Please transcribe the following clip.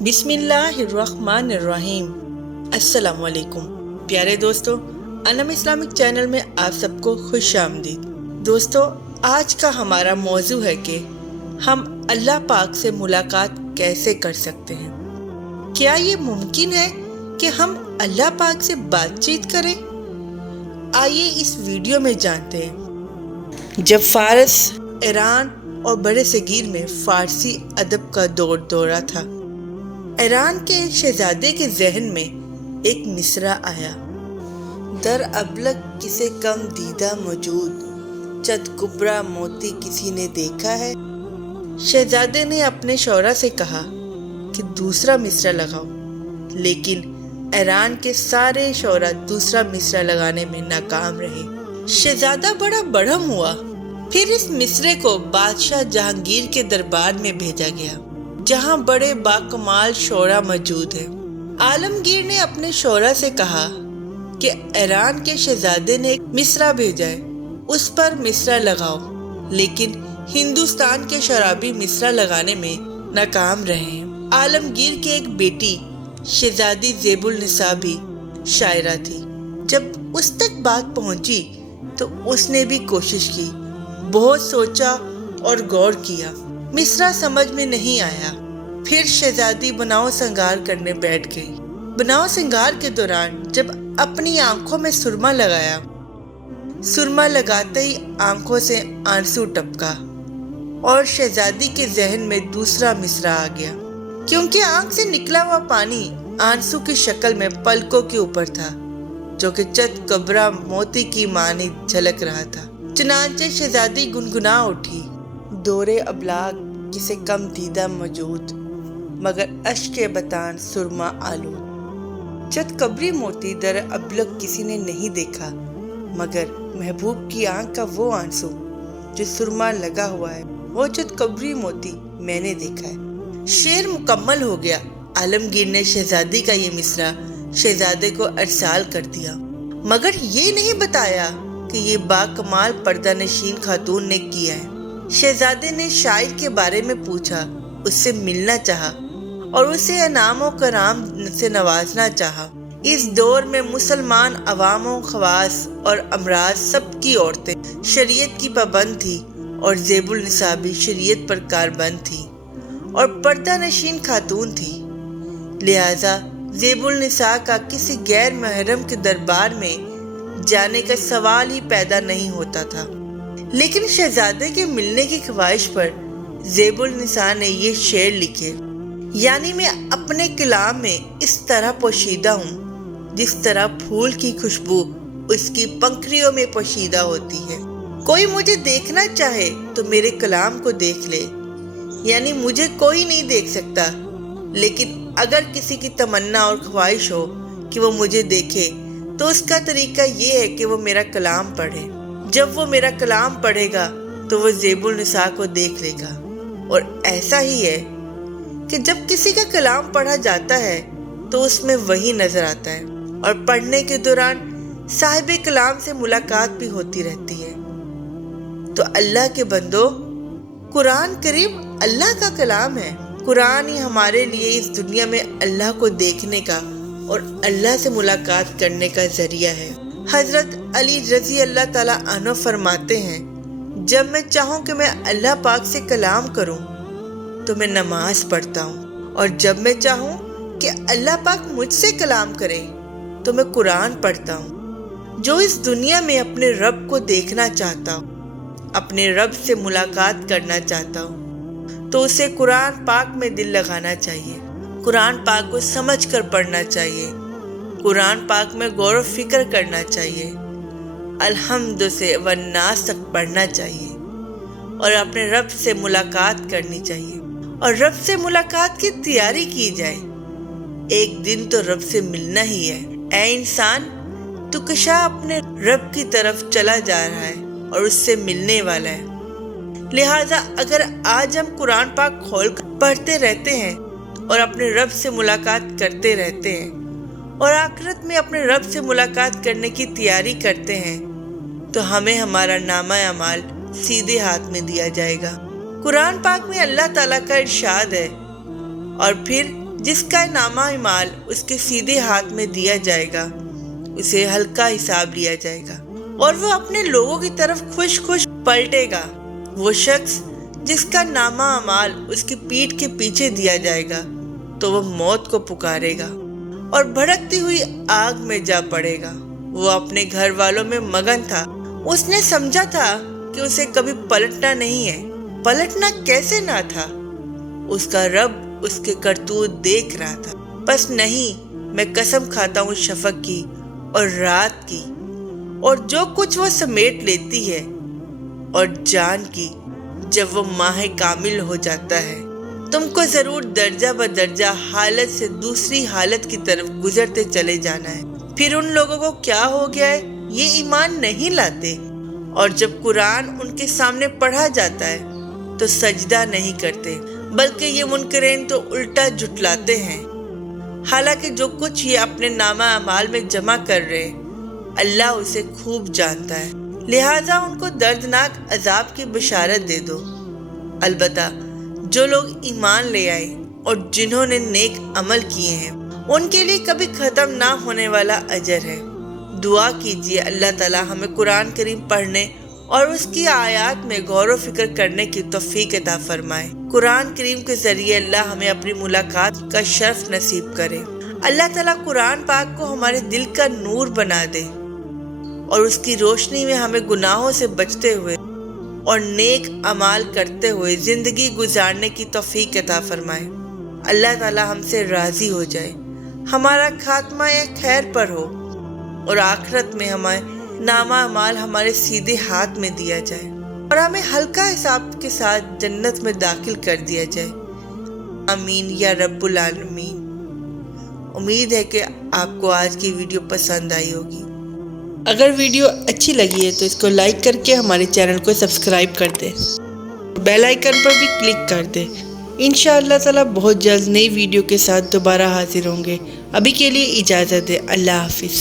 बिस्मिल्लाहिर्रहमानिर्रहीम। अस्सलाम वालेकुम प्यारे दोस्तों, अनम इस्लामिक चैनल में आप सबको खुश आमदीद। दोस्तों, आज का हमारा मौजू है कि हम अल्लाह पाक से मुलाकात कैसे कर सकते हैं। क्या ये मुमकिन है कि हम अल्लाह पाक से बातचीत करें? आइए इस वीडियो में जानते हैं। जब फारस, ईरान और बड़े सगीर में फारसी अदब का दौरा था, ईरान के एक शहजादे के जहन में एक मिसरा आया। दर अबलग किसे कम दीदा मौजूद, चद कुबरा मोती किसी ने देखा है। शहजादे ने अपने शौरा से कहा कि दूसरा मिसरा लगाओ, लेकिन ईरान के सारे शौरा दूसरा मिसरा लगाने में नाकाम रहे। शहजादा बड़ा बड़हम हुआ। फिर इस मिसरे को बादशाह जहांगीर के दरबार में भेजा गया, जहां बड़े बाकमाल शौरा मौजूद हैं। आलमगीर ने अपने शौरा से कहा कि ईरान के शहजादे ने एक मिसरा भेजा है, उस पर मिसरा लगाओ। लेकिन हिंदुस्तान के शराबी मिसरा लगाने में नाकाम रहे हैं। आलमगीर की एक बेटी शहजादी ज़ेबुल निसा भी शायरा थी। जब उस तक बात पहुंची तो उसने भी कोशिश की, बहुत सोचा और गौर किया, मिसरा समझ में नहीं आया। फिर शहजादी बनाव श्रृंगार करने बैठ गई। बनाव श्रृंगार के दौरान जब अपनी आंखों में सुरमा लगाया, सुरमा लगाते ही आंखों से आंसू टपका और शहजादी के जहन में दूसरा मिसरा आ गया। क्योंकि आंख से निकला हुआ पानी आंसू की शक्ल में पलकों के ऊपर था, जो कि चद कबरा मोती की मानी झलक रहा था। चनांचे शहजादी गुनगुना उठी, दौरे अबलाग किसे कम दीदा मौजूद, मगर अश्के बतान सुरमा आलू। चद कबरी मोती दर अबलग किसी ने नहीं देखा, मगर महबूब की आंख का वो आंसू जो सुरमा लगा हुआ है, वो चद कबरी मोती मैंने देखा है। शेर मुकम्मल हो गया। आलमगीर ने शहजादी का ये मिसरा शहजादे को अरसाल कर दिया, मगर ये नहीं बताया कि ये बाकमाल पर्दा नशीन खातून ने किया है। शहजादे ने शायर के बारे में पूछा, उससे मिलना चाहा और उसे इनाम और कराम से नवाजना चाहा। इस दौर में मुसलमान अवामों, खवास और अमराज सबकी औरतें शरीयत की पाबंद थी और ज़ेबुल निसा भी शरीयत पर कारबंद थी और पर्दा नशीन खातून थी। लिहाजा ज़ेबुल निसा का किसी गैर महरम के दरबार में जाने का सवाल ही पैदा नहीं होता था। लेकिन शहजादे के मिलने की ख्वाहिश पर ज़ेबुल निसा ने ये शेर लिखे, यानी मैं अपने कलाम में इस तरह पोशीदा हूँ जिस तरह फूल की खुशबू उसकी पंखुड़ियों में पोशीदा होती है। कोई मुझे देखना चाहे तो मेरे कलाम को देख ले, यानी मुझे कोई नहीं देख सकता, लेकिन अगर किसी की तमन्ना और ख्वाहिश हो कि वो मुझे देखे तो उसका तरीका ये है कि वो मेरा कलाम पढ़े। जब वो मेरा कलाम पढ़ेगा तो वो ज़ेबुल निसा को देख लेगा। और ऐसा ही है कि जब किसी का कलाम पढ़ा जाता है तो उसमें वही नजर आता है, और पढ़ने के दौरान साहिब कलाम से मुलाकात भी होती रहती है। तो अल्लाह के बंदो, कुरान करीम अल्लाह का कलाम है। कुरान ही हमारे लिए इस दुनिया में अल्लाह को देखने का और अल्लाह से मुलाकात करने का जरिया है। हजरत अली रजी अल्लाह ताला अन्हु फरमाते हैं, जब मैं चाहूँ कि मैं अल्लाह पाक से कलाम करूँ तो मैं नमाज पढ़ता हूँ, और जब मैं चाहूँ कि अल्लाह पाक मुझसे कलाम करे तो मैं कुरान पढ़ता हूँ। जो इस दुनिया में अपने रब को देखना चाहता हो, अपने रब से मुलाकात करना चाहता हूँ, तो उसे कुरान पाक में दिल लगाना चाहिए। कुरान पाक को समझ कर पढ़ना चाहिए। कुरान पाक में गौर व फिक्र करना चाहिए। अलहम्द से वन्नास तक पढ़ना चाहिए और अपने रब से मुलाकात करनी चाहिए, और रब से मुलाकात की तैयारी की जाए। एक दिन तो रब से मिलना ही है। ऐ इंसान, तू कशा अपने रब की तरफ चला जा रहा है और उससे मिलने वाला है। लिहाजा अगर आज हम कुरान पाक खोल कर पढ़ते रहते हैं और अपने रब से मुलाकात करते रहते हैं और आखिरत में अपने रब से मुलाकात करने की तैयारी करते हैं, तो हमें हमारा नामा अमाल सीधे हाथ में दिया जाएगा। कुरान पाक में अल्लाह ताला का इरशाद है, और फिर جس کا نامہ اعمال اس کے سیدھے ہاتھ میں دیا جائے گا اسے ہلکا حساب لیا جائے گا اور وہ اپنے لوگوں کی طرف خوش خوش پلٹے گا۔ وہ شخص جس کا نامہ اعمال اس کی پیٹھ کے پیچھے دیا جائے گا تو وہ موت کو پکارے گا اور بھڑکتی ہوئی آگ میں جا پڑے گا۔ وہ اپنے گھر والوں میں مگن تھا، اس نے سمجھا تھا کہ اسے کبھی پلٹنا نہیں ہے۔ پلٹنا کیسے نہ تھا؟ اس کا رب اس کے کرتوت دیکھ رہا تھا۔ بس نہیں، میں قسم کھاتا ہوں شفق کی اور رات کی اور جو کچھ وہ سمیٹ لیتی ہے، اور جان کی جب وہ ماہ کامل ہو جاتا ہے۔ تم کو ضرور درجہ بدرجہ حالت سے دوسری حالت کی طرف گزرتے چلے جانا ہے۔ پھر ان لوگوں کو کیا ہو گیا ہے، یہ ایمان نہیں لاتے، اور جب قرآن ان کے سامنے پڑھا جاتا ہے تو سجدہ نہیں کرتے، بلکہ یہ منکرین تو الٹا جھٹلاتے ہیں۔ حالانکہ جو کچھ یہ اپنے نامہ اعمال میں جمع کر رہے اللہ اسے خوب جانتا ہے، لہٰذا ان کو دردناک عذاب کی بشارت دے دو۔ البتہ جو لوگ ایمان لے آئے اور جنہوں نے نیک عمل کیے ہیں ان کے لیے کبھی ختم نہ ہونے والا اجر ہے۔ دعا کیجیے اللہ تعالیٰ ہمیں قرآن کریم پڑھنے اور اس کی آیات میں غور و فکر کرنے کی توفیق عطا فرمائے۔ قرآن کریم کے ذریعے اللہ ہمیں اپنی ملاقات کا شرف نصیب کرے۔ اللہ تعالیٰ قرآن پاک کو ہمارے دل کا نور بنا دے اور اس کی روشنی میں ہمیں گناہوں سے بچتے ہوئے اور نیک اعمال کرتے ہوئے زندگی گزارنے کی توفیق عطا فرمائے۔ اللہ تعالیٰ ہم سے راضی ہو جائے، ہمارا خاتمہ خیر پر ہو اور آخرت میں ہمیں نامہ اعمال ہمارے سیدھے ہاتھ میں دیا جائے اور ہمیں ہلکا حساب کے ساتھ جنت میں داخل کر دیا جائے۔ آمین یا رب العالمین۔ امید ہے کہ آپ کو آج کی ویڈیو پسند آئی ہوگی۔ اگر ویڈیو اچھی لگی ہے تو اس کو لائک کر کے ہمارے چینل کو سبسکرائب کر دیں، بیل آئیکن پر بھی کلک کر دیں۔ انشاءاللہ تعالیٰ بہت جلد نئی ویڈیو کے ساتھ دوبارہ حاضر ہوں گے۔ ابھی کے لیے اجازت دیں۔ اللہ حافظ۔